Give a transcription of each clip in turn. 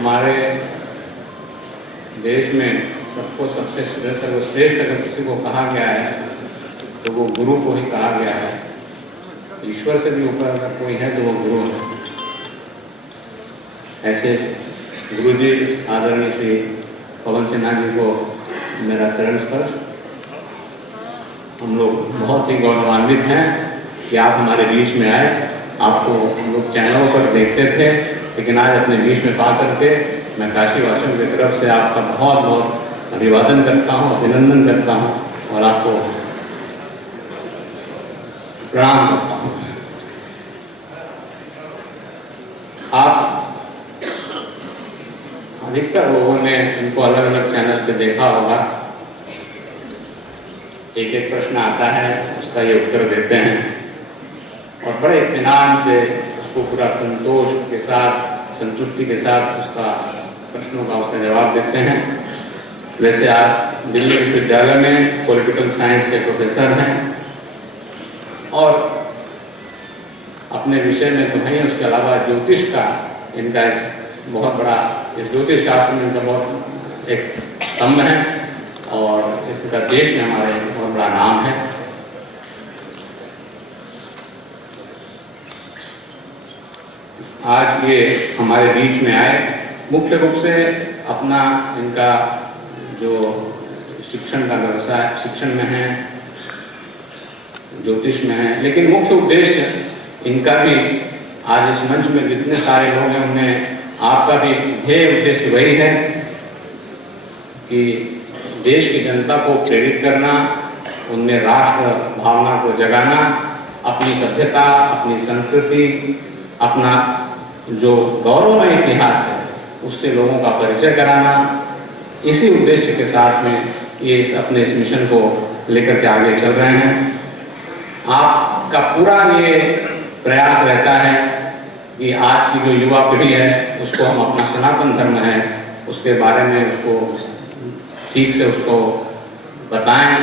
हमारे देश में सबको सबसे सर्वश्रेष्ठ अगर किसी को कहा गया है तो वो गुरु को ही कहा गया है। ईश्वर से भी ऊपर अगर कोई है तो वो गुरु है। ऐसे गुरु जी आदरणीय श्री पवन सिन्हा जी को मेरा चरण स्पर्श। हम लोग बहुत ही गौरवान्वित हैं कि आप हमारे बीच में आए। आपको हम लोग चैनलों पर देखते थे, लेकिन आज अपने बीच में पा करके मैं काशी वासियों की तरफ से आपका बहुत बहुत अभिवादन करता हूँ, अभिनंदन करता हूँ और आपको प्रणाम करता हूँ। आप अधिकतर लोगों ने इनको अलग अलग चैनल पे देखा होगा। एक एक प्रश्न आता है, उसका ये उत्तर देते हैं और बड़े इत्मीनान से उसको पूरा संतोष के साथ, संतुष्टि के साथ उसका प्रश्नों का उसका जवाब देते हैं। वैसे आप दिल्ली विश्वविद्यालय में पॉलिटिकल साइंस के प्रोफेसर हैं और अपने विषय में तो हैं, उसके अलावा ज्योतिष का इनका एक बहुत बड़ा, इस ज्योतिष शास्त्र में इनका बहुत एक स्तंभ है और इसका देश में हमारे बहुत बड़ा नाम है। आज ये हमारे बीच में आए मुख्य रूप से अपना इनका जो शिक्षण का व्यवसाय, शिक्षण में है, ज्योतिष में है, लेकिन मुख्य उद्देश्य इनका भी आज इस मंच में जितने सारे लोग हैं उनमें आपका भी ध्येय उद्देश्य वही है कि देश की जनता को प्रेरित करना, उनमें राष्ट्र भावना को जगाना, अपनी सभ्यता, अपनी संस्कृति, अपना जो गौरवमय इतिहास है उससे लोगों का परिचय कराना। इसी उद्देश्य के साथ में ये अपने इस मिशन को लेकर के आगे चल रहे हैं। आपका पूरा ये प्रयास रहता है कि आज की जो युवा पीढ़ी है उसको हम अपना सनातन धर्म है उसके बारे में उसको ठीक से उसको बताएं,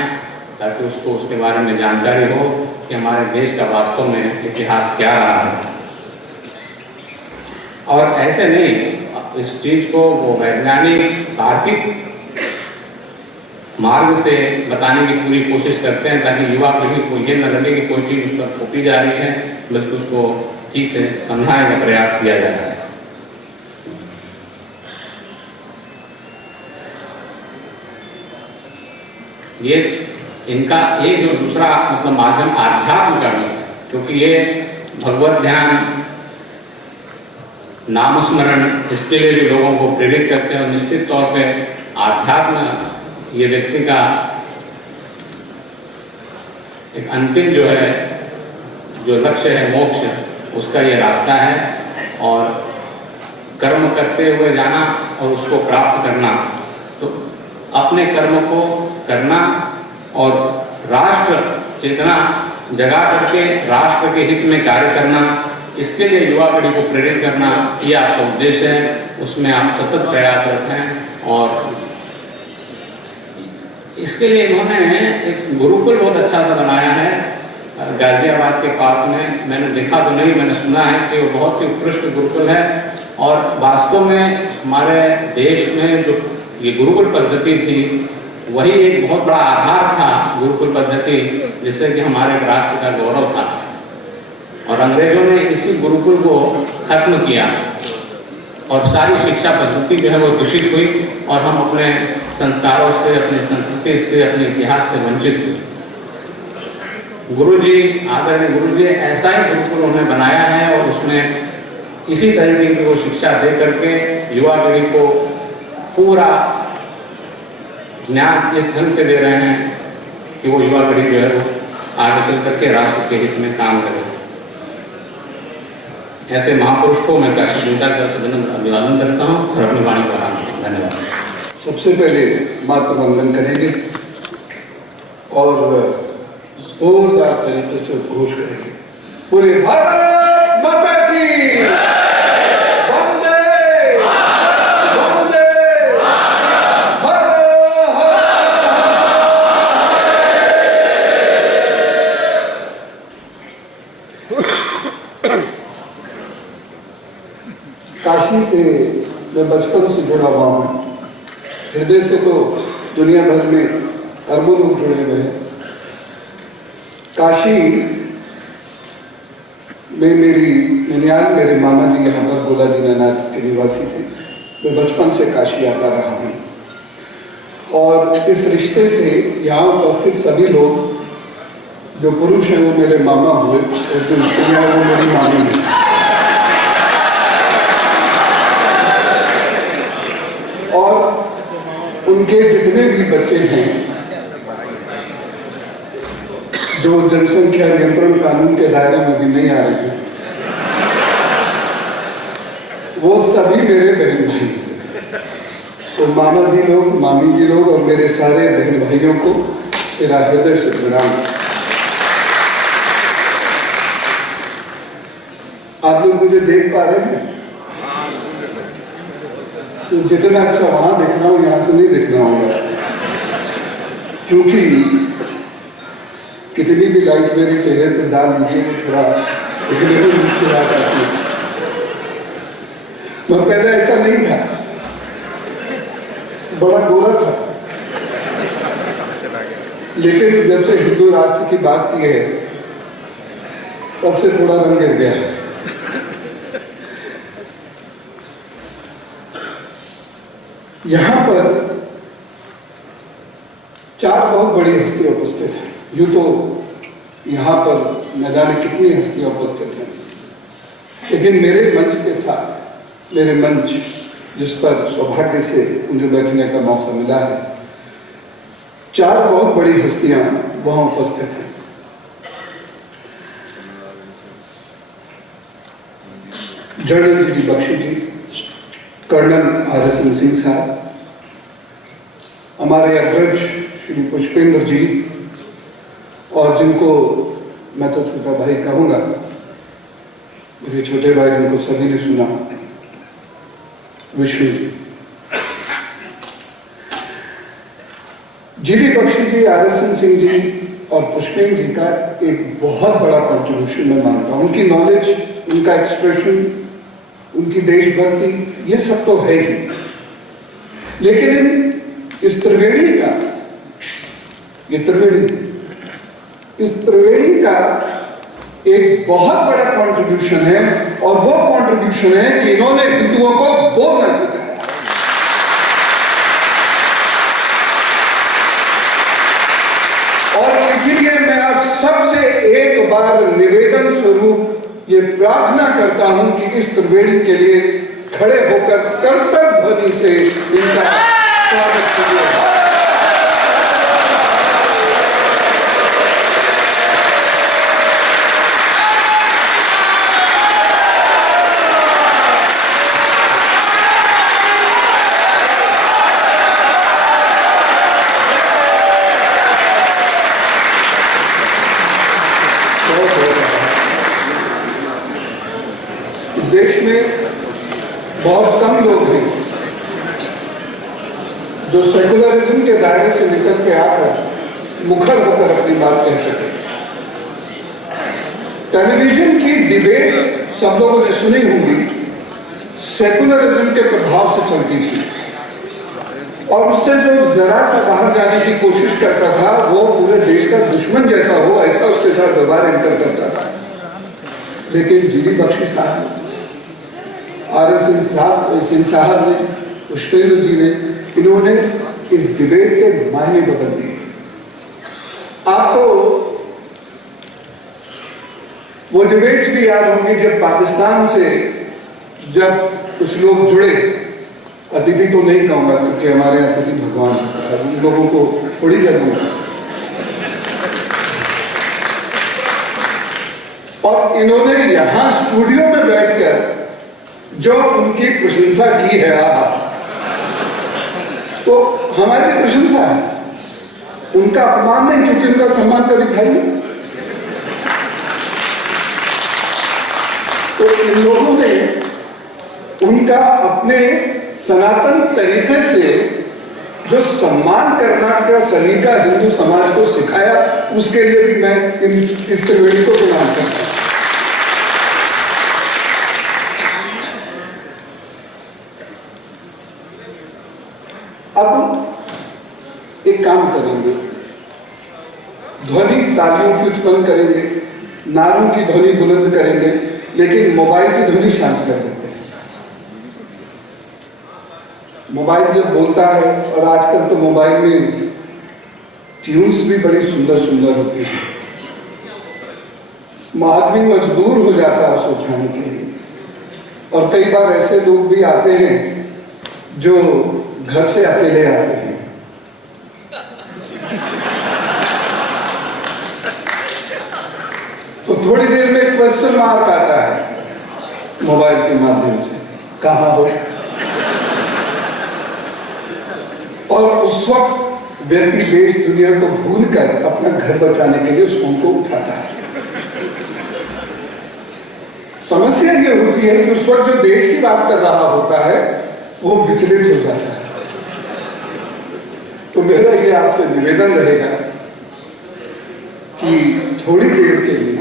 ताकि उसको उसके बारे में जानकारी हो कि हमारे देश का वास्तव में इतिहास क्या रहा है। और ऐसे नहीं, इस चीज को वो वैज्ञानिक तार्किक मार्ग से बताने की पूरी कोशिश करते हैं, ताकि युवा पीढ़ी को ये न लगे कि कोई चीज उस पर थोपी जा रही है, बल्कि उसको ठीक से समझाने का प्रयास किया जा रहा है। ये इनका एक जो दूसरा मतलब माध्यम आध्यात्म का भी है, क्योंकि ये भगवत ध्यान, नामस्मरण, इसके लिए भी लोगों को प्रेरित करते हैं। और निश्चित तौर पे आध्यात्म ये व्यक्ति का एक अंतिम जो है, जो लक्ष्य है मोक्ष, उसका ये रास्ता है। और कर्म करते हुए जाना और उसको प्राप्त करना, तो अपने कर्म को करना और राष्ट्र चेतना जगा करके राष्ट्र के हित में कार्य करना, इसके लिए युवा पीढ़ी को प्रेरित करना, ये आपका उद्देश्य है। उसमें आप सतत प्रयासरत हैं और इसके लिए इन्होंने एक गुरुकुल बहुत अच्छा सा बनाया है गाजियाबाद के पास में। मैंने देखा तो नहीं, मैंने सुना है कि वो बहुत ही उत्कृष्ट गुरुकुल है। और वास्तव में हमारे देश में जो ये गुरुकुल पद्धति थी वही एक बहुत बड़ा आधार था, गुरुकुल पद्धति, जिससे कि हमारे राष्ट्र का गौरव था। और अंग्रेजों ने इसी गुरुकुल को खत्म किया और सारी शिक्षा पद्धति जो है वो दूषित हुई और हम अपने संस्कारों से, अपनी संस्कृति से, अपने इतिहास से वंचित हुए। गुरुजी, आदरणीय गुरुजी ऐसा ही गुरुकुल उन्होंने बनाया है और उसमें इसी तरीके की वो शिक्षा दे करके युवा पीढ़ी को पूरा ज्ञान इस ढंग से दे रहे हैं कि वो युवा पीढ़ी जो है वो आगे चल करके राष्ट्र के हित में काम करे। ऐसे महापुरुष को मैं काशी जनता की तरफ से अभिवादन करता हूँ और अपनी वाणी को आराम करता हूँ। धन्यवाद। सबसे पहले मातृ वंदन करेंगे और जोरदार तरीके से उद्घोष करेंगे, पूरे भारत माता की वंदे वंदे हर हर। काशी से मैं बचपन से जुड़ा हुआ हूँ। हृदय से तो दुनिया भर में अरबों लोग जुड़े हुए हैं। काशी में मेरी ननियाल, मेरे मामा जी यहाँ पर गोला दीनानाथ के निवासी थे। मैं बचपन से काशी आता रहा हूँ और इस रिश्ते से यहाँ उपस्थित सभी लोग, जो पुरुष हैं वो मेरे मामा हुए और जो स्त्रियाँ हैं वो मेरी मामी हुई। और उनके जितने भी बच्चे हैं जो जनसंख्या नियंत्रण कानून के दायरे में भी नहीं आ रहे हैं, वो सभी मेरे बहन भाई हैं। तो मामा जी लोग, मामी जी लोग और मेरे सारे बहन भाइयों को मेरा हृदय से प्रणाम। आप लोग मुझे देख पा रहे हैं? तो जितना अच्छा वहां दिखना हो, यहां से नहीं दिखना होगा, क्योंकि कितनी भी लाइट मेरे चेहरे पर डाल लीजिए वो थोड़ा दिखने में मुश्किल आ जाती है। मैं पहले ऐसा नहीं था, बड़ा गोरा था, लेकिन जब से हिंदू राष्ट्र की बात की है तब से थोड़ा रंग गिर गया है। यहां पर 4 बहुत बड़ी हस्तियां उपस्थित हैं। यूं तो यहाँ पर न जाने कितनी हस्तियां उपस्थित हैं, लेकिन मेरे मंच के साथ, मेरे मंच जिस पर सौभाग्य से मुझे बैठने का मौका मिला है, 4 बहुत बड़ी हस्तियां वहां उपस्थित हैं। General GD. Bakshi ji, colonel R.S. Singh साहब, हमारे अग्रज श्री पुष्पेंद्र जी, और जिनको मैं तो छोटा भाई कहूंगा, मेरे छोटे भाई जिनको सभी ने सुना, विष्णु जी। जी.डी. बख्शी जी, R.S. सिंह जी और पुष्पेंद्र जी का एक बहुत बड़ा कंट्रीब्यूशन मैं मानता हूं। उनकी नॉलेज, उनका एक्सप्रेशन, उनकी देशभक्ति, ये सब तो है ही, लेकिन इस त्रिवेणी का, ये त्रिवेणी, इस त्रिवेणी का एक बहुत बड़ा कंट्रीब्यूशन है, और वो कंट्रीब्यूशन है कि इन्होंने हिंदुओं को बोलना सिखाया। और इसीलिए मैं आप सबसे एक बार निवेदन स्वरूप ये प्रार्थना करता हूं कि इस त्रिवेणी के लिए खड़े होकर कर्तव्य ध्वनि से इनका स्वागत कीजिए। इस देश में बहुत कम लोग हैं जो सेकुलरिज्म के दायरे से निकल के आकर मुखर होकर अपनी बात कह सके। टेलीविजन की डिबेट सब लोगों ने सुनी होंगी, सेकुलरिज्म के प्रभाव से चलती थी, और उससे जो जरा सा बाहर जाने की कोशिश करता था वो पूरे देश का दुश्मन जैसा हो, ऐसा उसके साथ व्यवहार एंकर करता था। लेकिन जी.डी. बख्शी साहब, R.S. सिंह साहब ने, पुष्पेंद्र जी ने, इन्होंने इस डिबेट के मायने बदल दिए। आपको वो डिबेट्स भी याद होंगी जब पाकिस्तान से जब कुछ लोग जुड़े, अतिथि तो नहीं कहूंगा क्योंकि हमारे अतिथि भगवान, उन लोगों को थोड़ी लगूंगा, और इन्होंने यहां स्टूडियो में बैठकर जो उनकी प्रशंसा की है, तो हमारी प्रशंसा है, उनका अपमान नहीं, क्योंकि उनका सम्मान कभी था ही नहीं। तो इन लोगों ने उनका अपने सनातन तरीके से जो सम्मान करना का सलीका हिंदू समाज को सिखाया, उसके लिए भी मैं इस त्रिवेणी को प्रणाम करता हूं। काम करेंगे, ध्वनि तालियों की उत्पन्न करेंगे, नारों की ध्वनि बुलंद करेंगे, लेकिन मोबाइल की ध्वनि शांत कर देते हैं। मोबाइल जब बोलता है, और आजकल तो मोबाइल में ट्यून्स भी बड़ी सुंदर सुंदर होती है, आदमी मजबूर हो जाता है उसको उठाने के लिए। और कई बार ऐसे लोग भी आते हैं जो घर से अकेले आते हैं, तो थोड़ी देर में क्वेश्चन मार्क आता है मोबाइल के माध्यम से, कहाँ हो? और उस वक्त व्यक्ति देश दुनिया को भूलकर अपना घर बचाने के लिए उस फोन को उठाता है। समस्या ये होती है कि उस वक्त जो देश की बात कर रहा होता है वो विचलित हो जाता है। तो मेरा ये आपसे निवेदन रहेगा कि थोड़ी देर के लिए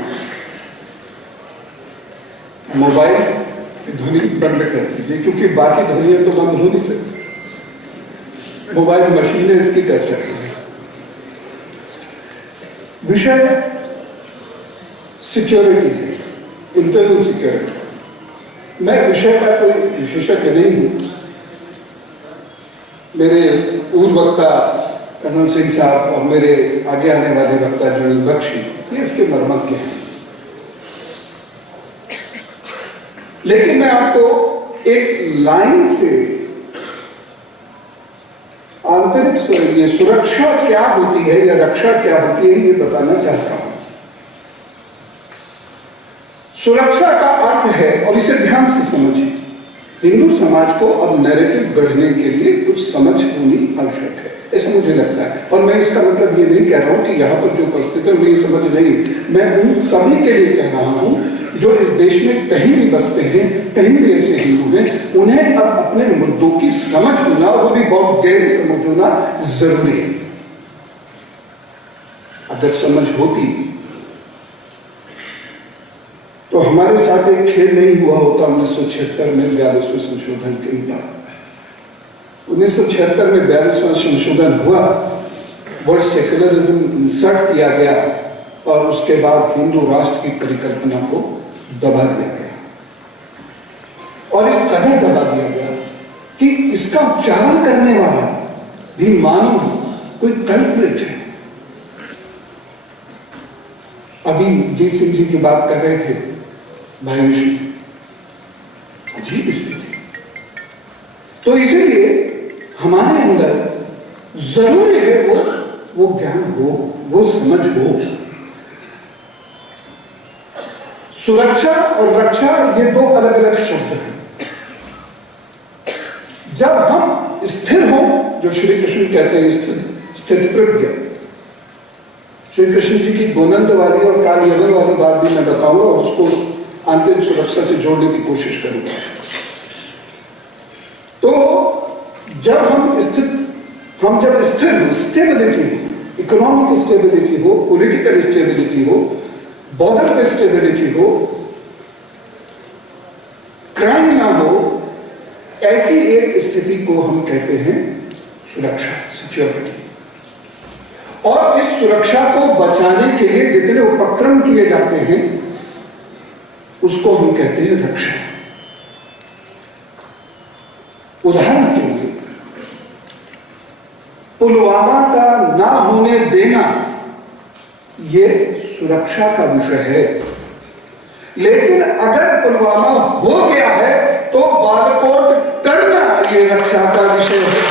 मोबाइल की ध्वनि बंद कर दीजिए, क्योंकि बाकी ध्वनियां तो बंद हो नहीं सकती, मोबाइल मशीनें इसकी कर सकती हैं। विषय सिक्योरिटी है, इंटरनल सिक्योरिटी। मैं विषय का कोई विशेषज्ञ नहीं हूं। मेरे पूर्व वक्ता कर्नल सिंह साहब और मेरे आगे आने वाले वक्ता जनरल बख्शी ये इसके मर्मज्ञ हैं, लेकिन मैं आपको एक लाइन से आंतरिक ये सुरक्षा क्या होती है या रक्षा क्या होती है ये बताना चाहता हूं। सुरक्षा का अर्थ है, और इसे ध्यान से समझिए, हिंदू समाज को अब नैरेटिव गढ़ने के लिए कुछ समझ होनी आवश्यक है, ऐसा मुझे लगता है। और मैं इसका मतलब ये नहीं कह रहा हूं कि यहाँ पर जो उपस्थित है उन्हें ये समझ नहीं, मैं उन सभी के लिए कह रहा हूं जो इस देश में कहीं भी बसते हैं, कहीं भी ऐसे हिंदू हैं, उन्हें अब अपने मुद्दों की समझ होना, वो भी बहुत गहरी समझ होना जरूरी है। अगर समझ होती तो हमारे साथ एक खेल नहीं हुआ होता 1976 में 42वें संशोधन के मुताबिक। 1976 में 42वां संशोधन हुआ, वर्ड सेक्युलरिज्म इंसर्ट किया गया और उसके बाद हिंदू राष्ट्र की परिकल्पना को दबा दिया गया, और इस कदर दबा दिया गया कि इसका उच्चारण करने वाला भी मानो कोई कल्प्रिट है। अभी जी सिंह जी की बात कर रहे थे भाई विष्णु, अजीब स्थिति। तो इसलिए हमारे अंदर जरूरी है वो ज्ञान हो, वो समझ हो। सुरक्षा और रक्षा ये दो अलग अलग शब्द हैं। जब हम स्थिर हो, जो श्री कृष्ण कहते हैं स्थित प्रज्ञ, श्री कृष्ण जी की गोनंद वाली और काल यवन वाली बात भी मैं बताऊंगा और उसको आंतरिक सुरक्षा से जोड़ने की कोशिश करूंगा। तो जब स्थिर हो, स्टेबिलिटी हो, इकोनॉमिक स्टेबिलिटी हो, पॉलिटिकल स्टेबिलिटी हो, बॉर्डर पे स्टेबिलिटी हो, क्राइम ना हो, ऐसी एक स्थिति को हम कहते हैं सुरक्षा, सिक्योरिटी। और इस सुरक्षा को बचाने के लिए जितने उपक्रम किए जाते हैं उसको हम कहते हैं रक्षा। उदाहरण के लिए पुलवामा का ना होने देना ये सुरक्षा का विषय है, लेकिन अगर पुलवामा हो गया है तो बालाकोट करना ये रक्षा का विषय है।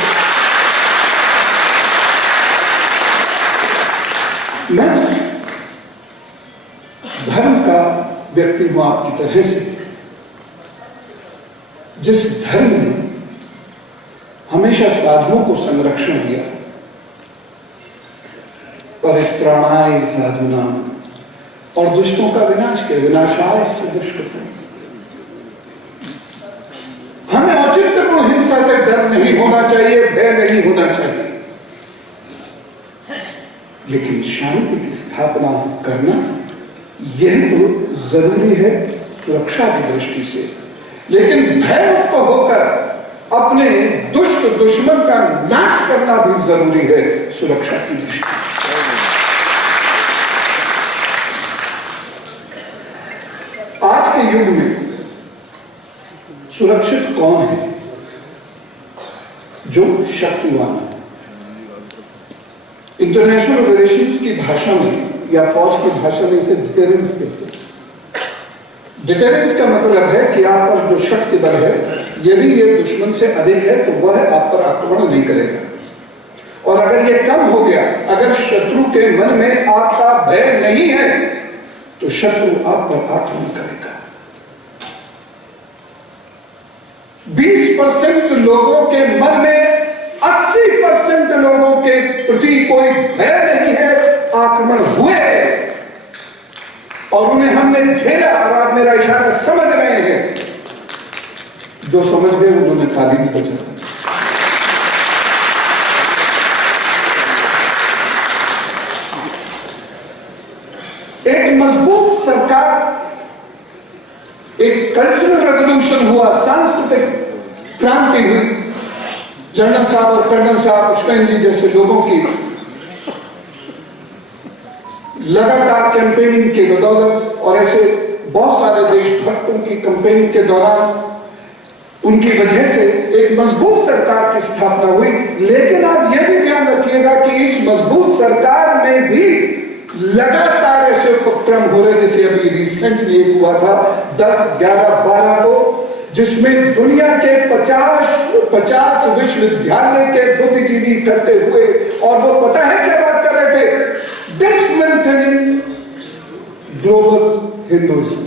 मैं धर्म का व्यक्ति हूं आपकी तरह से, जिस धर्म ने हमेशा साधुओं को संरक्षण दिया, परित्राणाय साधुनाम, और दुष्टों का विनाश किया, विनाशाय दुष्कृतम्। हमें औचित्यपूर्ण हिंसा से डर नहीं होना चाहिए, भय नहीं होना चाहिए, लेकिन शांति की स्थापना करना यह तो जरूरी है सुरक्षा की दृष्टि से। लेकिन भय मुक्त होकर अपने दुष्ट दुश्मन का नाश करना भी जरूरी है सुरक्षा की दृष्टि से। आज के युग में सुरक्षित कौन है? जो शक्तिवान है। इंटरनेशनल रिलेशंस की भाषा में या फौज की भाषा में इसे डिटेरेंस कहते हैं। डिटेरेंस का मतलब है कि आप पर जो शक्ति बल है, यदि ये दुश्मन से अधिक है तो वह आप पर आक्रमण नहीं करेगा, और अगर ये कम हो गया, अगर शत्रु के मन में आपका भय नहीं है तो शत्रु आप पर आक्रमण करेगा। 20% लोगों के मन में 80% लोगों के प्रति कोई भय नहीं है, आक्रमण हुए और उन्हें हमने झेला, और आप मेरा इशारा समझ रहे हैं। जो समझ गए उन्होंने ताली भी बजा। एक मजबूत सरकार, एक कल्चरल रेवोल्यूशन हुआ, सांस्कृतिक क्रांति हुई। जनरल साहब और कर्नल साहब पुष्पेंद्र जी जैसे लोगों की लगातार कैंपेनिंग की बदौलत, और ऐसे बहुत सारे देशभक्तों की कैंपेनिंग के दौरान उनकी वजह से एक मजबूत सरकार की स्थापना हुई। लेकिन आप यह भी ध्यान रखिएगा कि इस मजबूत सरकार में भी लगातार ऐसे उपक्रम हो रहे, जैसे अभी रिसेंटली एक हुआ था 10, 11, 12 को, जिसमें दुनिया के 50 विश्वविद्यालय के बुद्धिजीवी इकट्ठे हुए, और वो पता है क्या बात कर रहे थे? Dismantling global Hinduism.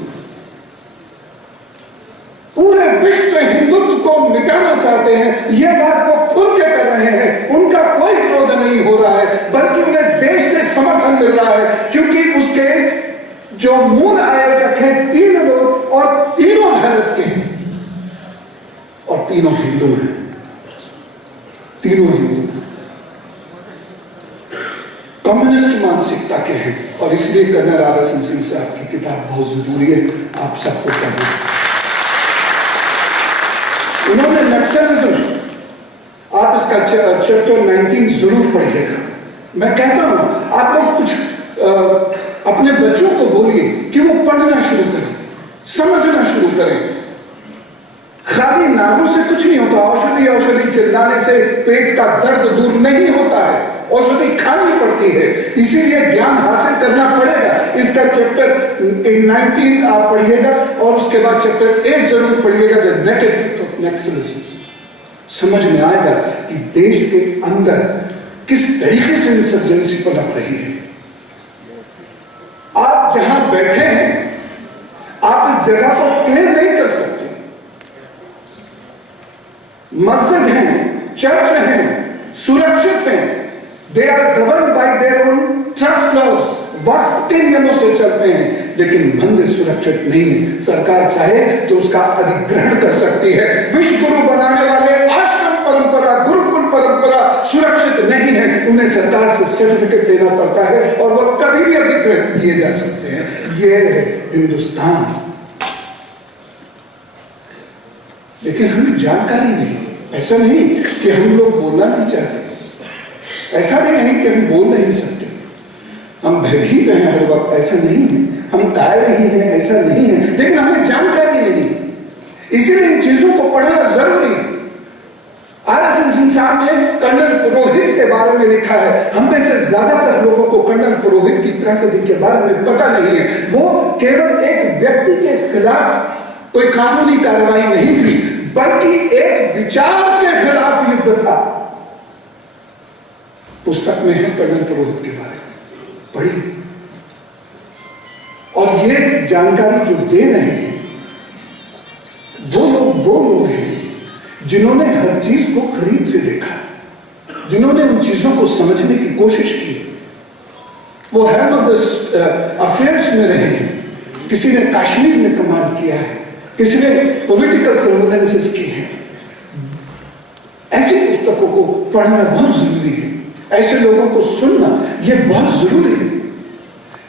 पूरे विश्व हिंदुत्व को मिटाना चाहते हैं। यह बात वो खुल के कर रहे हैं। उनका कोई विरोध नहीं हो रहा है, बल्कि उन्हें देश से समर्थन मिल रहा है, क्योंकि उसके जो मूल आयोजक हैं 3 लोग, और तीनों भारत के हैं और तीनों हिंदू हैं। तीनों हिंदू कम्युनिस्ट मानसिकता के हैं, और इसलिए कर्नल RSN सिंह साहब की किताब बहुत जरूरी है, आप सबको पढ़ें। उन्होंने नक्सलिज्म, आप इसका चैप्टर 19 जरूर पढ़िएगा। मैं कहता हूं आप लोग कुछ अपने बच्चों को बोलिए कि वो पढ़ना शुरू करें, समझना शुरू करें। खाली नामों से कुछ नहीं होता। औषधि चिल्लाने से पेट का दर्द दूर नहीं होता है, औषधि खानी पड़ती है, इसीलिए ज्ञान हासिल करना पड़ेगा। इसका चैप्टर 19 आप पढ़िएगा, और उसके बाद चैप्टर 8 जरूर पढ़िएगा, the naked truth of Naxalism. समझ में आएगा कि देश के अंदर किस तरीके से इंसर्जेंसी पनप रही है। आप जहां बैठे हैं, आप इस जगह को क्लेम नहीं कर सकते। मस्जिद हैं, चर्च हैं, सुरक्षित हैं, they are govern by their own trust laws, वक्फ के नियमों से चलते हैं, लेकिन मंदिर सुरक्षित नहीं है। सरकार चाहे तो उसका अधिग्रहण कर सकती है। विश्व गुरु बनाने वाले आश्रम परंपरा, गुरुकुल परंपरा सुरक्षित नहीं है, उन्हें सरकार से सर्टिफिकेट लेना पड़ता है, और वह कभी भी अधिग्रहित किए जा सकते हैं। यह है हिंदुस्तान। लेकिन हमें जानकारी नहीं। ऐसा नहीं कि हम लोग बोलना नहीं चाहते, ऐसा भी नहीं कि हम बोल नहीं सकते, हम भयभीत हैं हर वक्त, ऐसा नहीं है। हम कायर ही हैं, ऐसा नहीं है, लेकिन हमें जानकारी नहीं। इसीलिए इन चीजों को पढ़ना जरूरी है। RSN सिंह साहब ने कर्नल पुरोहित के बारे में लिखा है। हम में से ज्यादातर लोगों को कर्नल पुरोहित की त्रासदी के बारे में पता नहीं है। वो केवल एक व्यक्ति के खिलाफ कोई कानूनी कार्रवाई नहीं थी, बल्कि एक विचार के खिलाफ युद्ध था। पुस्तक में है कर्नल पुरोहित के बारे में, पढ़ी। और ये जानकारी जो दे रहे हैं वो लोग हैं जिन्होंने हर चीज को करीब से देखा, जिन्होंने उन चीजों को समझने की कोशिश की। वो हेड ऑफ द अफेयर्स में रहे हैं। किसी ने कश्मीर में कमांड किया है, किसी ने पॉलिटिकल सर्वेलेंसेस की है। ऐसी पुस्तकों को पढ़ना बहुत जरूरी है। ऐसे लोगों को सुनना यह बहुत जरूरी है।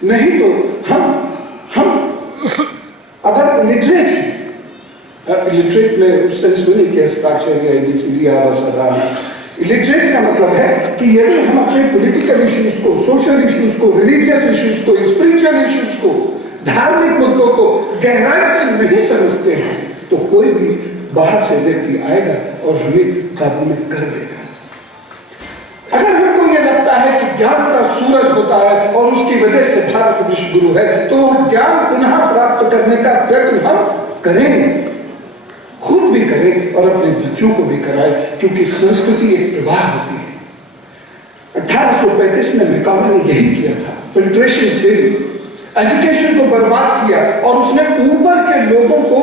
नहीं तो हम अगर लिटरेट हैं, इलिटरेट में उस सेंस में नहीं कि हस्ताक्षर या ABCD या बस अदा। इलिटरेट का मतलब है कि यदि हम अपने पॉलिटिकल इश्यूज को, सोशल इश्यूज को, रिलीजियस इश्यूज को, स्पिरिचुअल इश्यूज को, धार्मिक मुद्दों को गहराई से नहीं समझते हैं तो कोई भी बाहर से व्यक्ति आएगा और हमें काबू में कर लेगा। अगर हमको यह लगता है कि ज्ञान का सूरज होता है और उसकी वजह से भारत विश्व गुरु है, तो वह ज्ञान पुनः प्राप्त करने का प्रयत्न हम करें, खुद भी करें और अपने बच्चों को भी कराएं, क्योंकि संस्कृति एक प्रवाह होती है। 1835 में मैकाले ने यही किया था, फिल्ट्रेशन थ्योरी, एजुकेशन को बर्बाद किया और उसने ऊपर के लोगों को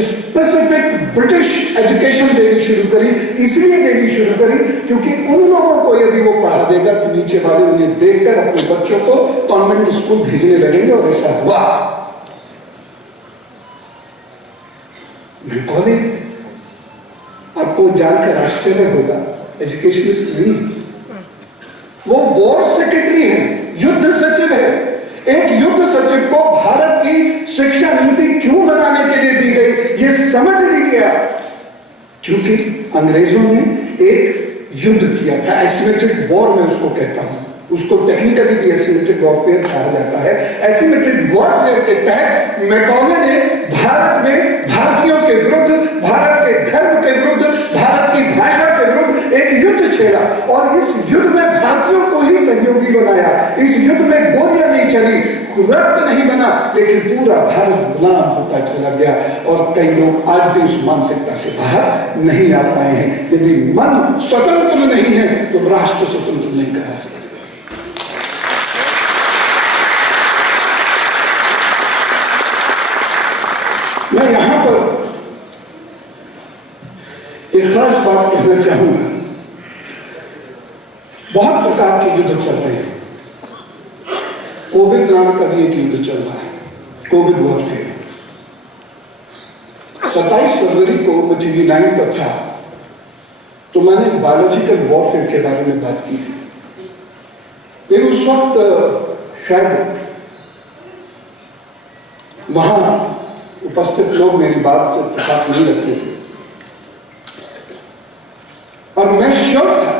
स्पेसिफिक ब्रिटिश एजुकेशन देनी शुरू करी। इसलिए देनी शुरू करी क्योंकि उन लोगों को यदि वो पढ़ा देगा तो नीचे वाले उन्हें देखकर अपने बच्चों को कॉन्वेंट स्कूल भेजने लगेंगे, और ऐसा हुआ। मैकाले, आपको जानकर आश्चर्य होगा, एजुकेशनिस्ट नहीं, वो वॉर सेक्रेटरी है, युद्ध सचिव है। एक युद्ध सचिव को भारत की शिक्षा नीति क्यों बनाने के लिए दी गई, ये समझ लीजिए आप। क्योंकि अंग्रेजों ने एक युद्ध किया था, एसिमेट्रिक वॉर मैं उसको कहता हूं, उसको टेक्निकली भी एसिमेट्रिक वॉरफेयर कहा जाता है। एसिमेट्रिक वॉरफेयर के तहत मैकाले ने भारत में भारतीयों के विरुद्ध, भारत के धर्म के विरुद्ध, भारत की भाषा के विरुद्ध एक युद्ध छेड़ा, और इस युद्ध में भारतीयों को ही सहयोगी बनाया। इस युद्ध में गोलियां नहीं चली, रक्त नहीं बना, लेकिन पूरा भारत गुलाम होता चला गया। और कई लोग आज भी उस मानसिकता से बाहर नहीं आ पाए हैं। यदि मन स्वतंत्र नहीं है तो राष्ट्र स्वतंत्र नहीं करा सकते। मैं यहां पर एक खास बात कहना चाहूंगा। बहुत प्रकार के युद्ध चल रहे हैं। कोविड नाम का भी एक युद्ध चल रहा है, कोविड वॉरफेयर। 27 फरवरी को मैं TV9 पर था तो मैंने बायोलॉजिकल वॉरफेयर के बारे में बात की थी। लेकिन उस वक्त शायद वहां उपस्थित लोग मेरी बात से इत्तेफाक नहीं रखते थे, और मैं श्योर था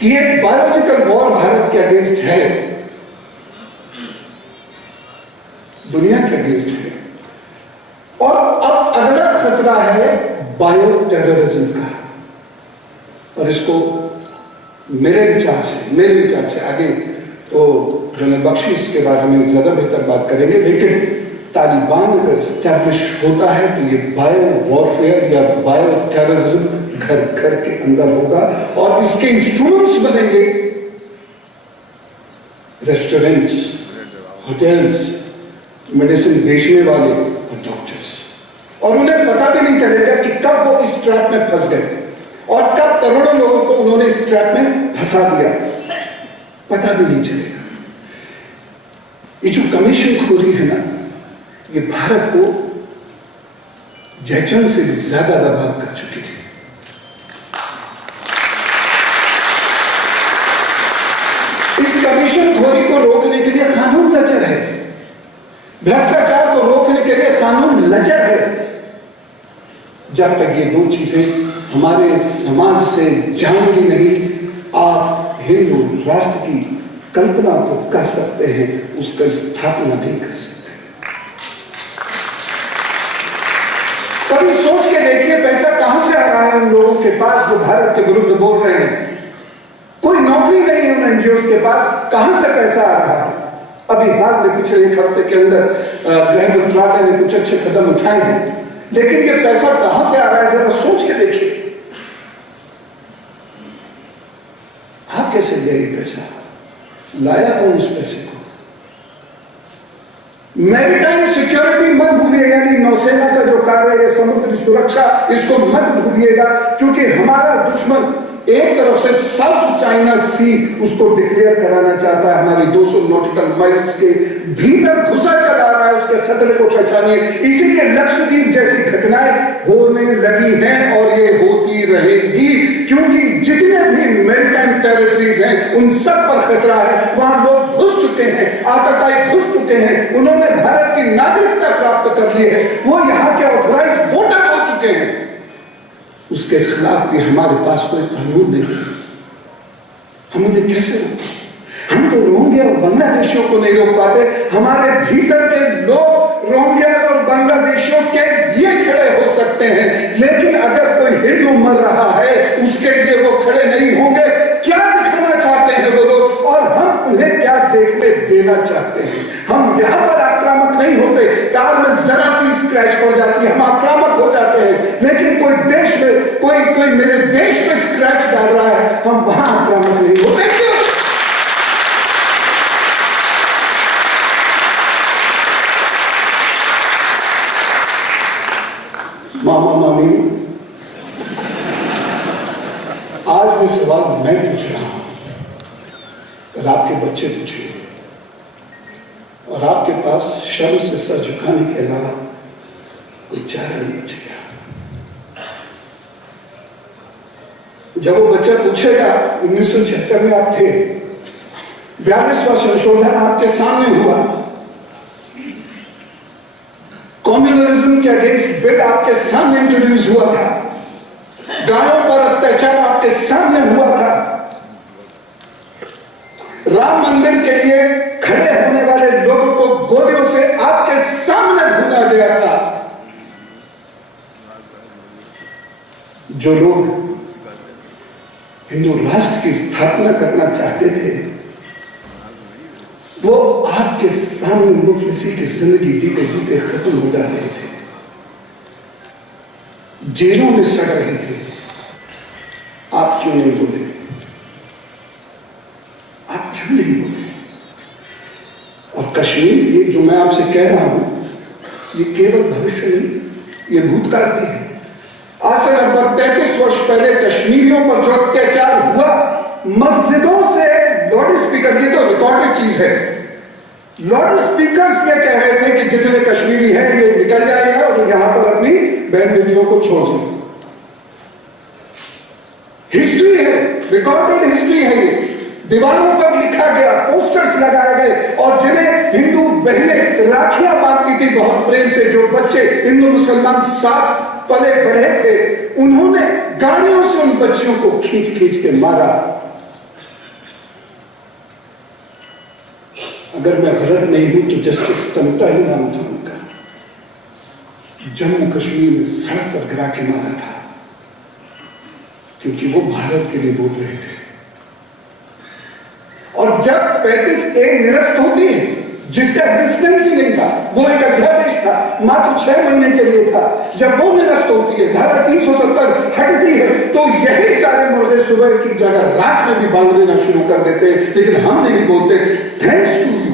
कि एक बायोलॉजिकल वॉर भारत के अगेंस्ट है, दुनिया के अगेंस्ट है। और अब अगला खतरा है बायो टेररिज्म का, और इसको मेरे विचार से आगे तो जनरल बख्शी इसके बारे में ज्यादा बेहतर बात करेंगे, लेकिन तालिबान अगर स्टैब्लिश होता है तो ये बायो वॉरफेयर या बायो टेररिज्म घर घर के अंदर होगा, और इसके इंस्ट्रूमेंट्स बनेंगे रेस्टोरेंट्स, होटल्स, मेडिसिन बेचने वाले और डॉक्टर्स। और उन्हें पता भी नहीं चलेगा कि कब वो इस ट्रैप में फंस गए और कब करोड़ों लोगों को उन्होंने इस ट्रैप में फंसा दिया, पता भी नहीं चलेगा। ये जो कमीशन खोली है ना, ये भारत को जयचंद से ज्यादा बर्बाद कर चुकी है। इस कमीशन खोरी को रोकने के लिए कानून लचर है, भ्रष्टाचार को रोकने के लिए कानून लचर है। जब तक ये दो चीजें हमारे समाज से जाएंगी नहीं, आप हिंदू राष्ट्र की कल्पना तो कर सकते हैं, उसका स्थापना नहीं कर सकते। कभी सोच के देखिए पैसा कहां से आ रहा है उन लोगों के पास जो भारत के विरुद्ध बोल रहे हैं। कोई नौकरी नहीं है उन एनजीओ के पास, कहां से पैसा आ रहा है? अभी हाल में पिछले एक हफ्ते के अंदर गृह मंत्रालय ने कुछ अच्छे कदम उठाए हैं, लेकिन ये पैसा कहां से आ रहा है जरा सोच के देखिए। आप कैसे दिया ये पैसा? लाया कौन उस पैसे को? मैरीटाइम सिक्योरिटी मत भूलिए, यानी नौसेना का जो कार्य है, समुद्री सुरक्षा, इसको मत भूलिएगा, क्योंकि हमारा दुश्मन एक तरफ से साउथ चाइना सी उसको डिक्लेयर कराना चाहता है, हमारी 200 नॉटिकल माइल्स के भीतर घुसा चला रहा है, उसके खतरे को पहचानिए। इसीलिए लक्षद्वीप जैसी घटनाएं होने लगी हैं और ये होती रहेगी, क्योंकि जितने भी मैरीटाइम टेरिटरीज हैं उन सब पर खतरा है। वहां लोग घुस चुके हैं, आतताई घुस चुके हैं, उन्होंने भारत की नागरिकता प्राप्त कर ली है, वो यहाँ के उसके खिलाफ भी हमारे पास कोई कानून नहीं है। हम उन्हें कैसे रोकें? हम तो रोहिंग्या और बांग्लादेशियों को नहीं रोक पाते, हमारे भीतर के लोग रोहिंग्या और बांग्लादेशियों के लिए खड़े हो सकते हैं, लेकिन अगर कोई हिंदू मर रहा है उसके लिए वो खड़े नहीं होंगे। क्या दिखाना चाहते हैं वो लोग और हम उन्हें क्या देखने देना चाहते हैं? हम यहां पर आक्रामक नहीं होते, कार में जरा सी स्क्रैच पड़ जाती है हम आक्रामक हो जाते हैं, लेकिन कोई देश में कोई मेरे देश में स्क्रैच डाल रहा है हम वहां आक्रामक नहीं होते। क्यों? मामा मामी, आज ये सवाल मैं पूछ रहा हूं, कल आपके बच्चे पूछेंगे और आपके पास शर्म से सर झुकाने के अलावा कोई चारा नहीं बच गया। जब वो बच्चा पूछेगा 1976 में आप थे, 42वां संशोधन आपके सामने हुआ, कम्युनलिज्म के अगेंस्ट बिल आपके सामने इंट्रोड्यूस हुआ था, गायों पर अत्याचार आपके सामने हुआ था, राम मंदिर के लिए खड़े होने वाले लोगों को गोलियों से आपके सामने भूना गया था। जो लोग हिंदू राष्ट्र की स्थापना करना चाहते थे वो आपके सामने मुफलिसी की जिंदगी जीते जीते खत्म हो जा रहे थे, जेलों में सड़ रहे थे। आप क्यों नहीं बोले? आप क्यों नहीं बोले? और कश्मीर, ये जो मैं आपसे कह रहा हूं, ये केवल भविष्य नहीं, ये भूतकाल भी है। आज से लगभग 33 वर्ष पहले कश्मीरियों पर जो अत्याचार हुआ, मस्जिदों से लाउड स्पीकर, ये तो रिकॉर्डेड चीज है, लाउड स्पीकर्स ये कह रहे थे कि जितने कश्मीरी हैं ये निकल जाएगा और यहां पर अपनी बहन बेटियों को छोड़ दें। हिस्ट्री है, रिकॉर्डेड हिस्ट्री है, ये दीवारों पर लिखा गया, पोस्टर्स लगाए गए, और जिन्हें हिंदू बहनें राखियां बांधती थी बहुत प्रेम से, जो बच्चे हिंदू मुसलमान साथ पले बढ़े थे, उन्होंने गाड़ियों से उन बच्चियों को खींच खींच के मारा। अगर मैं गलत नहीं हूं तो जस्टिस तमता ही नाम था उनका, जम्मू कश्मीर में सड़क पर गिरा के मारा था क्योंकि वो भारत के लिए बोल रहे थे। और जब 35A निरस्त होती है, जिसका एग्जिस्टेंस ही नहीं था, वो एक अध्यादेश था, मात्र 6 महीने के लिए था, जब वो निरस्त होती है, धारा 370 हटती है, तो यही सारे मुर्गे सुबह की जगह रात में भी बांध देना शुरू कर देते हैं। लेकिन हम नहीं बोलते। थैंक्स टू यू,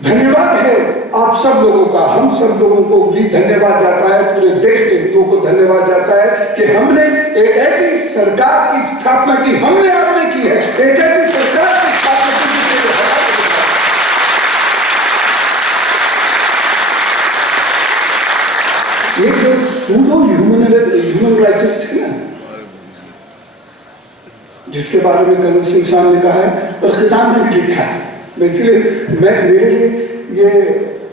धन्यवाद है आप सब लोगों का, हम सब लोगों को भी धन्यवाद जाता है, पूरे देश के हिंदुओं को धन्यवाद जाता है कि हमने एक ऐसी सरकार की स्थापना की, हमने आपने की है, एक ऐसी सरकार की स्थापना की ये जो सूडो ह्यूमन राइटिस्ट है ना, जिसके बारे में करण सिंह साहब ने कहा है और किताब में भी लिखा है, इसलिए मेरे लिए ये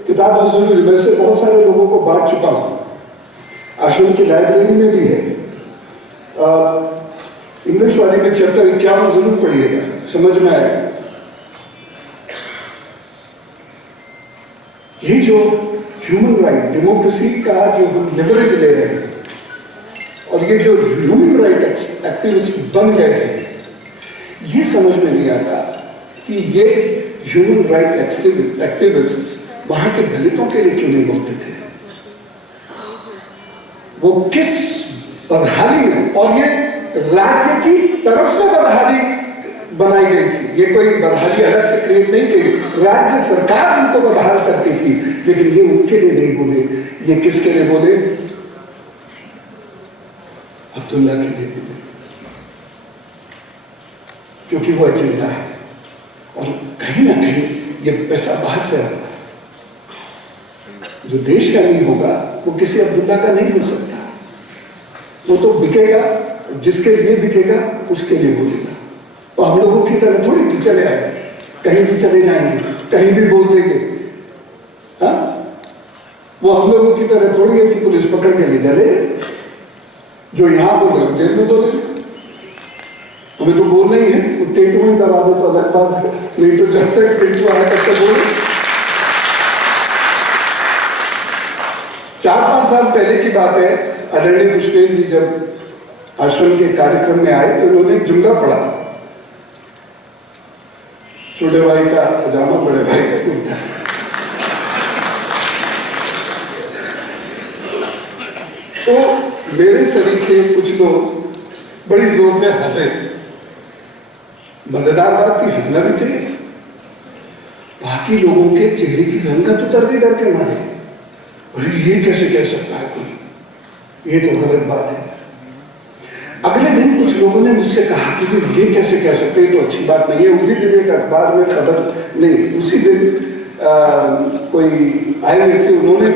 किताब बहुत जरूरी, मैं से बहुत सारे लोगों को बांट चुका हूं। आश्रम की लाइब्रेरी में भी है, इंग्लिश वाली में चैप्टर 51 जरूर पढ़िएगा, समझ में आएगा। ये जो ह्यूमन राइट, डेमोक्रेसी का जो हम लिवरेज ले रहे हैं, और ये जो ह्यूमन राइट एक्टिविस्ट बन गए हैं, ये समझ में नहीं आता कि ये ह्यूमन राइट एक्टिविस्ट वहां के दलितों के लिए क्यों नहीं बोलते थे। वो किस बदहाली में, और ये राज्य की तरफ से बदहाली बनाई गई थी, ये कोई बदहाली अलग से क्रिएट नहीं की, राज्य सरकार उनको बदहाल करती थी, लेकिन ये उनके लिए नहीं बोले। ये किसके लिए बोले? अब्दुल्ला के लिए बोले, क्योंकि वो एजेंडा है, और कहीं ना कहीं ये पैसा बाहर से आता है। जो देश का नहीं होगा वो किसी अब्दुल्ला का नहीं हो सकता, वो तो बिकेगा, जिसके लिए बिकेगा उसके लिए बोलेगा। तो हम लोगों की तरह थोड़ी कि चले आए, कहीं भी चले जाएंगे, कहीं भी बोल देंगे, हाँ? वो हम लोगों की तरह थोड़ी है कि पुलिस पकड़ के ले चले। जो यहाँ बोल रहे हो जेल में बोले, हमें तो बोलना ही है, तो टेंट में ही दबा दो तो अलग बात है, नहीं तो जब तक टेंट आया तब तक बोले। 4-5 साल पहले की बात है, आदरणीय पुष्पेंद्र जी जब आश्रम के कार्यक्रम में आए तो उन्होंने एक जुमला पढ़ा, छोटे भाई का पजामा बड़े भाई का कुर्ता। तो मेरे सरीखे कुछ लोग बड़ी जोर से हंसे। मजेदार बात की हंसना भी चाहिए। बाकी लोगों के चेहरे की रंगत उतर गई डर के मारे। अरे ये कैसे कह सकता है कोई, ये तो गलत बात है। अगले दिन कुछ लोगों ने मुझसे कहा कि ये कैसे कह सकते हैं, तो अच्छी बात नहीं है। उसी दिन एक अखबार में खबर नहीं, उसी दिन कोई आए हुए थे, उन्होंने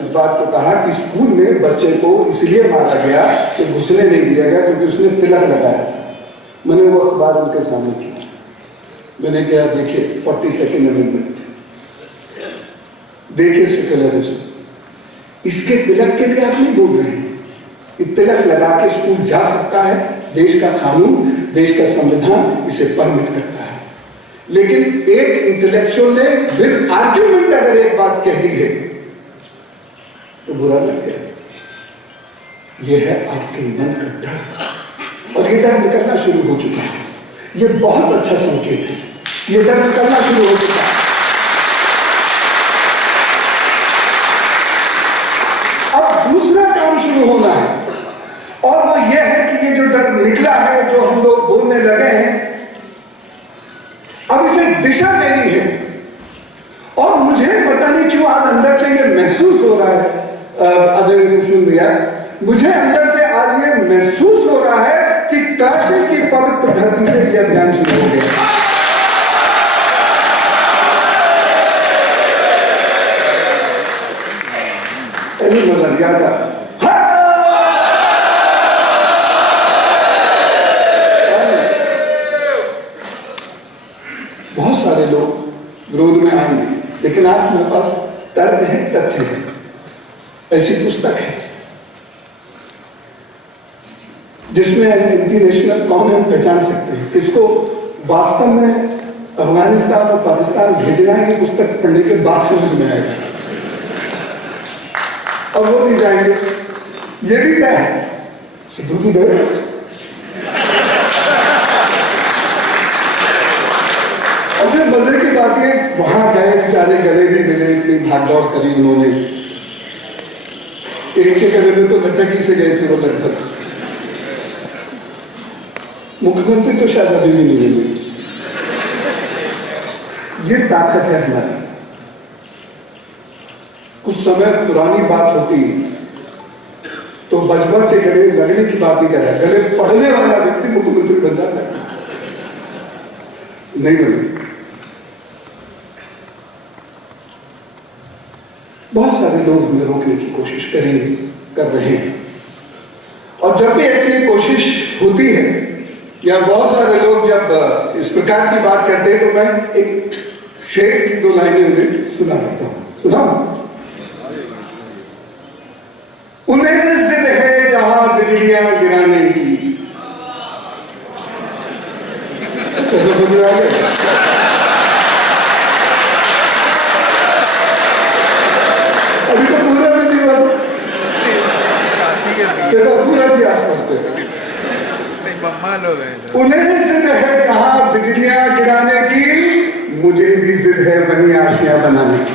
इस बात को कहा कि स्कूल में बच्चे को इसलिए मारा गया कि घुसने नहीं दिया गया क्योंकि उसने तिलक लगाया। मैंने वो अखबार उनके सामने किया, मैंने कहा देखिए 42nd अमेंडमेंट, देखिए सेक्युलरिज्म, इसके तिलक के लिए आप नहीं बोल रहे हैं। तिलक लगा के स्कूल जा सकता है, देश का कानून, देश का संविधान इसे परमिट करता है। लेकिन एक इंटेलेक्चुअल ने विद आर्ग्यूमेंट अगर एक बात कह दी है तो बुरा लग गया। यह है आपके मन का डर, और ये डर निकलना शुरू हो चुका है। ये बहुत अच्छा संकेत है, ये डर निकलना शुरू हो चुका है। अब दूसरा काम शुरू होना है, और वो ये है कि ये जो डर निकला है, जो हम लोग बोलने लगे हैं, अब इसे दिशा देनी है। और मुझे पता नहीं क्यों आज अंदर से ये महसूस हो रहा है, आदरणीय पुष्पेंद्र भैया, मुझे अंदर से आज ये महसूस हो रहा है कि काशी की पवित्र धरती से यह अभियान शुरू हो गया। मजा नहीं आता। बहुत सारे लोग विरोध में आएंगे, लेकिन आज मेरे पास तर्क है, तथ्य है। ऐसी पुस्तक है जिसमें इंटरनेशनल कौन हम पहचान सकते हैं किसको वास्तव में अफगानिस्तान और पाकिस्तान भेजना है। ये पुस्तक पढ़ने के बाद समझ में आएगा, और वो नहीं जाएंगे, ये भी तय है। सिद्धू जी गए, और फिर मजे की बात है, वहां गए बेचारे, गले भी मिले, इतनी भागदौड़ करी उन्होंने। एक के गले में तो लटकी से गए थे वो लगभग। मुख्यमंत्री तो शायद अभी भी नहीं मिले। ये ताकत है हमारी। कुछ समय पुरानी बात होती तो बजवा के गले लगने की बात नहीं कर रहा, गले पढ़ने वाला व्यक्ति मुख्यमंत्री बन जाता है, नहीं बने। बहुत सारे लोग हमें रोकने की कोशिश करेंगे, कर रहे हैं, और जब भी ऐसी कोशिश होती है या बहुत सारे लोग जब इस प्रकार की बात करते हैं तो मैं एक शेर की 2 लाइनें उन्हें सुना देता हूं। सुनाऊं? उन्हें जिद है जहां बिजलियां गिराने की। अच्छा समझ में आ गया? अभी तो पूरा भी नहीं हुआ था, देखो पूरा इतिहास पढ़ते हैं। उन्हें जिद है जहां बिजलियां गिराने की, मुझे भी जिद है वहीं आशियां बनाने की।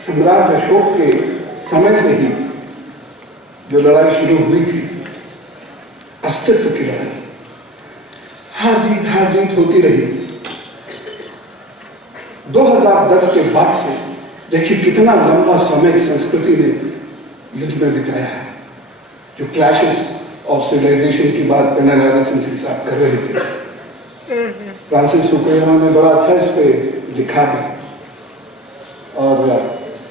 सम्राट अशोक के समय से ही जो लड़ाई शुरू हुई थी, अस्तित्व की लड़ाई, हार जीत होती रही। 2010 के बाद से देखिए कितना लंबा समय संस्कृति ने युद्ध में बिताया है। जो क्लैशेस ऑफ सिविलाइजेशन की बात कर्नल एंडरसन सिंह साहब कर रहे थे, फ्रांसिस फुकुयामा ने बड़ा अच्छा इस पे लिखा है, और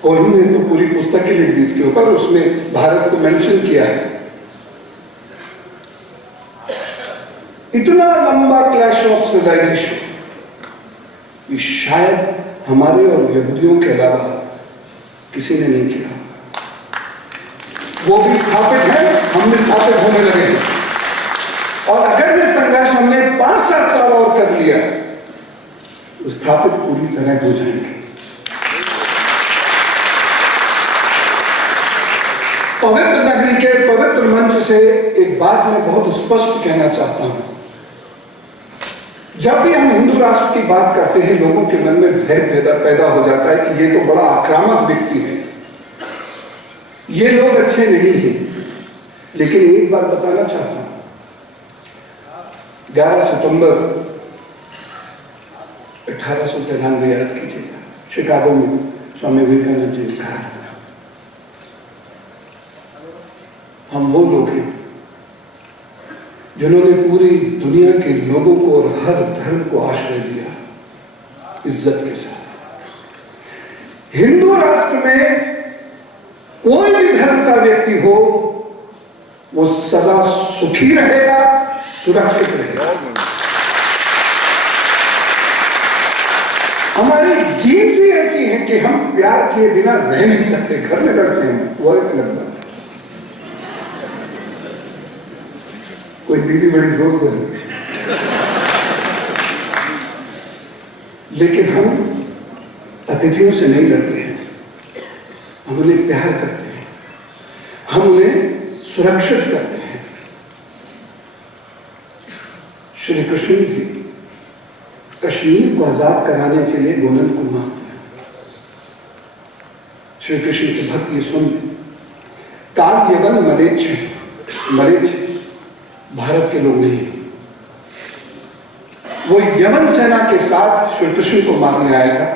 कोहली ने तो पूरी पुस्तक ही लिख दी इसके ऊपर, उसमें भारत को मेंशन किया है। इतना लंबा क्लैश ऑफ सिविलाइजेशन, शायद हमारे और यहूदियों के अलावा किसी ने नहीं किया। वो भी स्थापित है, हम भी स्थापित होने लगे हैं। और अगर ये संघर्ष हमने 5-7 साल और कर लिया तो स्थापित पूरी तरह हो जाएंगे। पवित्र नगरी के पवित्र मंच से एक बात मैं बहुत स्पष्ट कहना चाहता हूं। जब भी हम हिंदू राष्ट्र की बात करते हैं, लोगों के मन में भय पैदा हो जाता है कि ये तो बड़ा आक्रामक व्यक्ति है, ये लोग अच्छे नहीं हैं। लेकिन एक बात बताना चाहता हूं, 11 सितंबर 1893 याद कीजिएगा, शिकागो में स्वामी विवेकानंद जी ने कहा था, हम वो लोग हैं जिन्होंने पूरी दुनिया के लोगों को और हर धर्म को आश्रय दिया इज्जत के साथ। हिंदू राष्ट्र में कोई भी धर्म का व्यक्ति हो, वो सदा सुखी रहेगा, सुरक्षित रहेगा। हमारी जीन्स ही ऐसी है कि हम प्यार किए बिना रह नहीं सकते, घर में लड़ते हैं, वो एक अलग बात है। कोई दीदी बड़ी जोर से है, लेकिन हम अतिथियों से नहीं लड़ते हैं, हम उन्हें प्यार करते हैं, हम उन्हें सुरक्षित करते हैं। श्री कृष्ण जी कश्मीर को आजाद कराने के लिए गोलन को मारते हैं। श्री कृष्ण के भक्त ये सुन, काल यवन मलेच्छ भारत के लोग नहीं, वो यवन सेना के साथ श्री कृष्ण को मारने आया था।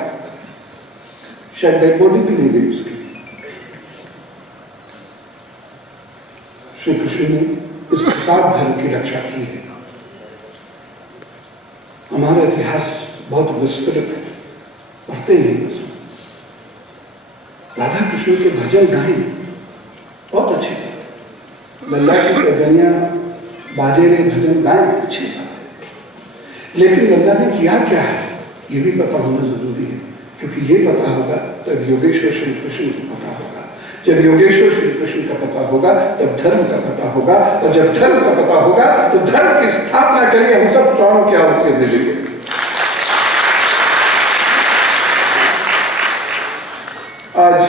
शायद डेड बॉडी भी नहीं गई उसकी। श्री कृष्ण ने इस प्रकार धर्म की रक्षा की है। हमारा इतिहास बहुत विस्तृत है, पढ़ते नहीं बस। राधा कृष्ण के भजन गाएं, बहुत अच्छी बात है। लल्ला की प्रजनिया बाजे रे भजन गाएं, अच्छी बात है। लेकिन लल्ला ने किया क्या है ये भी पता होना जरूरी है, क्योंकि ये पता होगा तब योगेश्वर श्री कृष्ण को पता होगा। जब योगेश्वर श्री कृष्ण का पता होगा तब धर्म का पता होगा, और जब धर्म का पता होगा तो धर्म की स्थापना के लिए हम सब प्राणों की आहुति दे देंगे। आज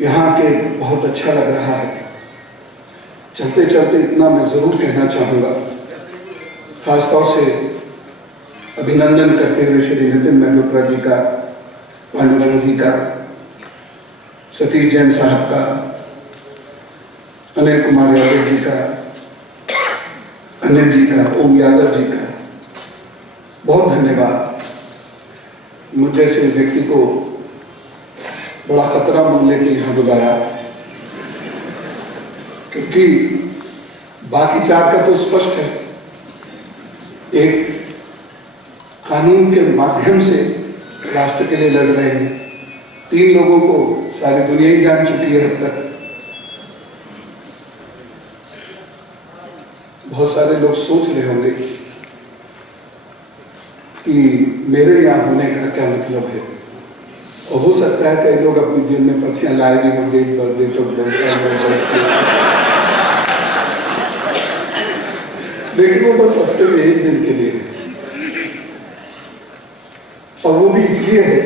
यहाँ के बहुत अच्छा लग रहा है। चलते चलते इतना मैं जरूर कहना चाहूंगा, खासतौर से अभिनंदन करते हुए श्री नितिन मल्होत्रा जी का, पांडुरंग जी का, सतीश जैन साहब का, अनिल कुमार यादव जी का, अनिल जी का, ओम यादव जी का बहुत धन्यवाद। मुझ जैसे व्यक्ति को बड़ा खतरा मान लेके यहाँ बुलाया, क्योंकि बाकी चार का तो स्पष्ट है। एक कानून के माध्यम से राष्ट्र के लिए लड़ रहे हैं, 3 लोगों को सारी दुनिया ही जान चुकी है अब तक। बहुत सारे लोग सोच रहे होंगे कि मेरे यहाँ होने का क्या मतलब है, और हो सकता है कई लोग अपनी जेब में पर्चियां लाए भी होंगे, लेकिन वो बस हफ्ते में 1 दिन के लिए है, और वो भी इसलिए है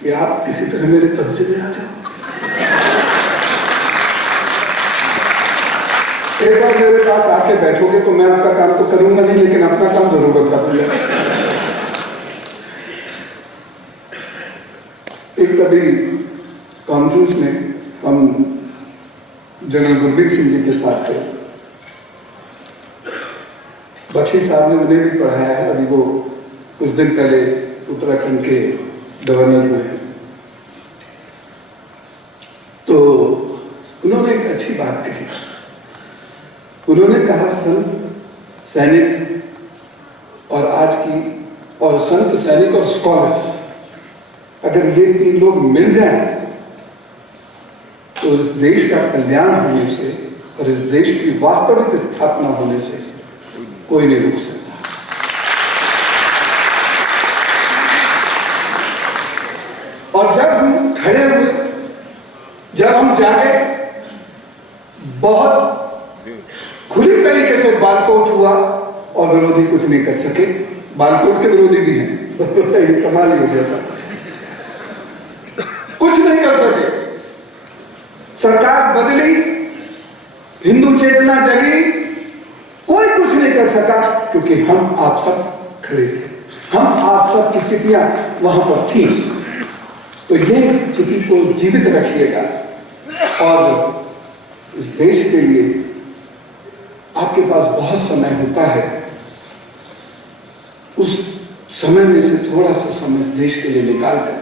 कि आप किसी तरह मेरे कब्जे में आ जाओ। एक बार मेरे पास आके बैठोगे तो मैं आपका काम तो करूंगा नहीं, लेकिन अपना काम जरूर बता दूंगा। एक कभी कॉन्फ्रेंस में हम जनरल गुरमीत सिंह जी के साथ थे। बख्शी साहब ने उन्हें भी पढ़ाया है, अभी वो कुछ दिन पहले उत्तराखंड के गवर्नर हुए हैं। तो उन्होंने एक अच्छी बात कही। उन्होंने कहा संत, सैनिक और आज की, और संत, सैनिक और स्कॉलर्स, अगर ये 3 लोग मिल जाएं तो इस देश का कल्याण होने से और इस देश की वास्तविक स्थापना होने से कोई नहीं रोक सकता। और जब हम खड़े हुए, जब हम जागे, बहुत खुली तरीके से बालकोट हुआ और विरोधी कुछ नहीं कर सके। बालकोट के विरोधी भी हैं, बताइए, कमाल ही हो गया था, कुछ नहीं कर सके। सरकार बदली, हिंदू चेतना जगी, कोई कुछ नहीं कर सका, क्योंकि हम आप सब खड़े थे, हम आप सब की चितियां वहां पर थी। तो ये चिति को जीवित रखिएगा और इस देश के लिए आपके पास बहुत समय होता है, उस समय में से थोड़ा सा समय इस देश के लिए निकाल कर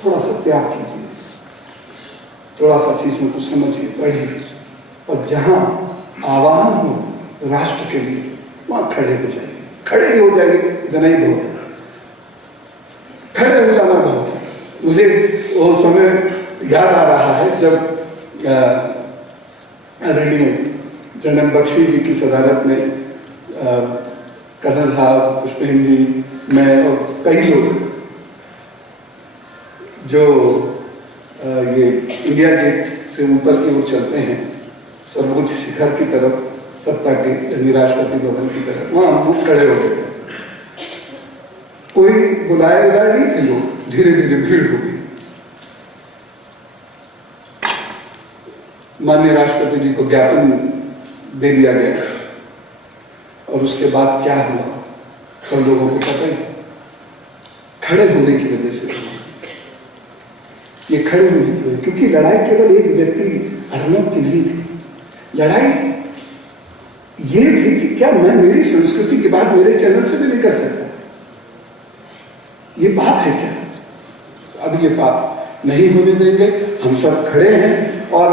थोड़ा सा त्याग कीजिए, थोड़ा सा चीजों को समझिए, पढ़िए, और जहां आह्वान हो राष्ट्र के लिए वहां खड़े हो जाइए। खड़े ही हो जाइए, इतना ही बहुत है, खड़े हो जाना बहुत है। मुझे वो समय याद आ रहा है जब आदरणीय जनरल बख्शी जी की सदारत में कर्नल साहब, पुष्पेंद्र जी, मैं और कई लोग जो ये इंडिया गेट से ऊपर की ओर चलते हैं, सर्वोच्च शिखर की तरफ, सत्ता के यानी राष्ट्रपति भवन की तरफ, वहां हम लोग खड़े हो गए थे। कोई बुलाए नहीं थे लोग, धीरे धीरे भीड़ हो गई। माननीय राष्ट्रपति जी को ज्ञापन दे दिया गया और उसके बाद क्या हुआ सब लोगों को पता ही। खड़े होने की वजह से ये खड़े होने की वजह, क्योंकि लड़ाई केवल एक व्यक्ति अर्नब की नहीं थी। लड़ाई ये थी कि क्या मैं मेरी संस्कृति की बात मेरे चैनल से भी नहीं कर सकता? ये पाप है क्या? अब ये पाप नहीं होने देंगे। हम सब खड़े हैं और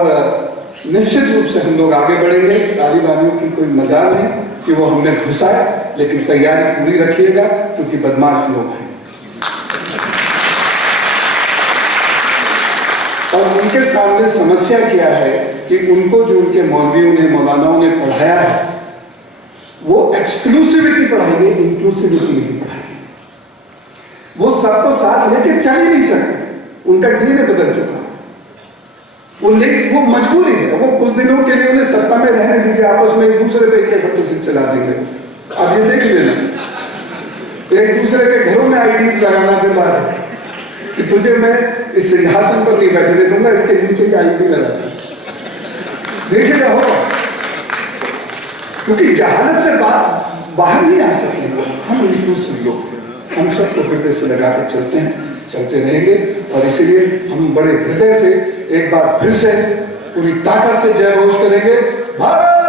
निश्चित रूप से हम लोग आगे बढ़ेंगे। तालिबानियों की कोई मजाल नहीं कि वो हमें घुसाए, लेकिन तैयारी पूरी रखिएगा, क्योंकि बदमाश लोग हैं और उनके सामने समस्या क्या है कि उनको जो उनके मौलवियों ने, मौलानाओं ने पढ़ाया है, वो एक्सक्लूसिविटी पढ़ाएंगे, इंक्लूसिविटी नहीं पढ़ाएंगे। वो सबको साथ लेके चल ही नहीं सकते, उनका डीएनए बदल चुका है। वो मजबूरी है, वो कुछ दिनों के लिए उन्हें सत्ता में रहने दीजिए, आपस में एक दूसरे पे एक चला देंगे। अब ये देख लेना, एक दूसरे के घरों में आईडीज लगाना के बाद कि तुझे मैं इस सिंहासन पर नहीं बैठने दूंगा, इसके नीचे ही आईडी लगा दूंगा। देखिएगा होगा, क्योंकि जहालत से बाहर नहीं आ सकेंगे हम। इंक्लूसिव लोग, हम सबको हृदय से लगा कर चलते हैं, चलते रहेंगे। और इसीलिए हम बड़े हृदय से एक बार फिर से पूरी ताकत से जय घोष करेंगे, भारत